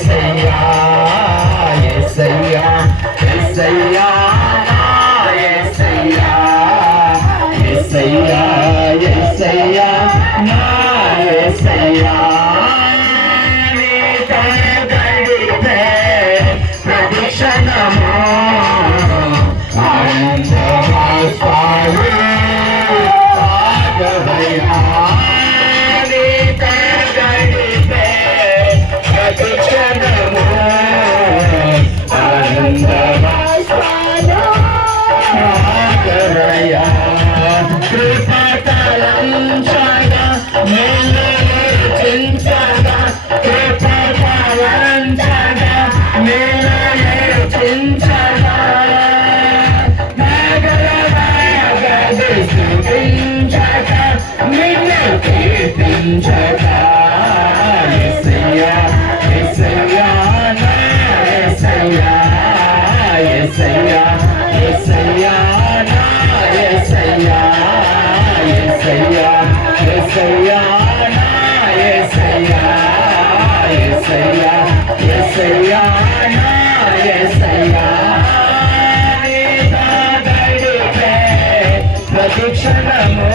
యేసయ్యా యేసయ్యా యేసయ్యా యేసయ్యా యేసయ్యా యేసయ్యా నా యేసయ్యా నీతో గడిపే ప్రతిక్షణము ఆనందమాసాలు సాగవయ్యా నీతో గడిపే ప్రతిక్షణము ఆనందమాసాలు సాగవయ్యా కృపతలంచగా మేలుచించగా కృపతలంచగా మేలుచించగా నగరవగదు స్తుతించగా నిన్ను కీర్తించగా యేసయ్యా యేసయ్యా నా యేసయ్యా యేసయ్యా యేసయ్యా నా యేసయ్యా యేసయ్యా యేసయ్యా నా యేసయ్యా యేసయ్యా యేసయ్యా నా యేసయ్యా నీతో గడిపే ప్రతిక్షణము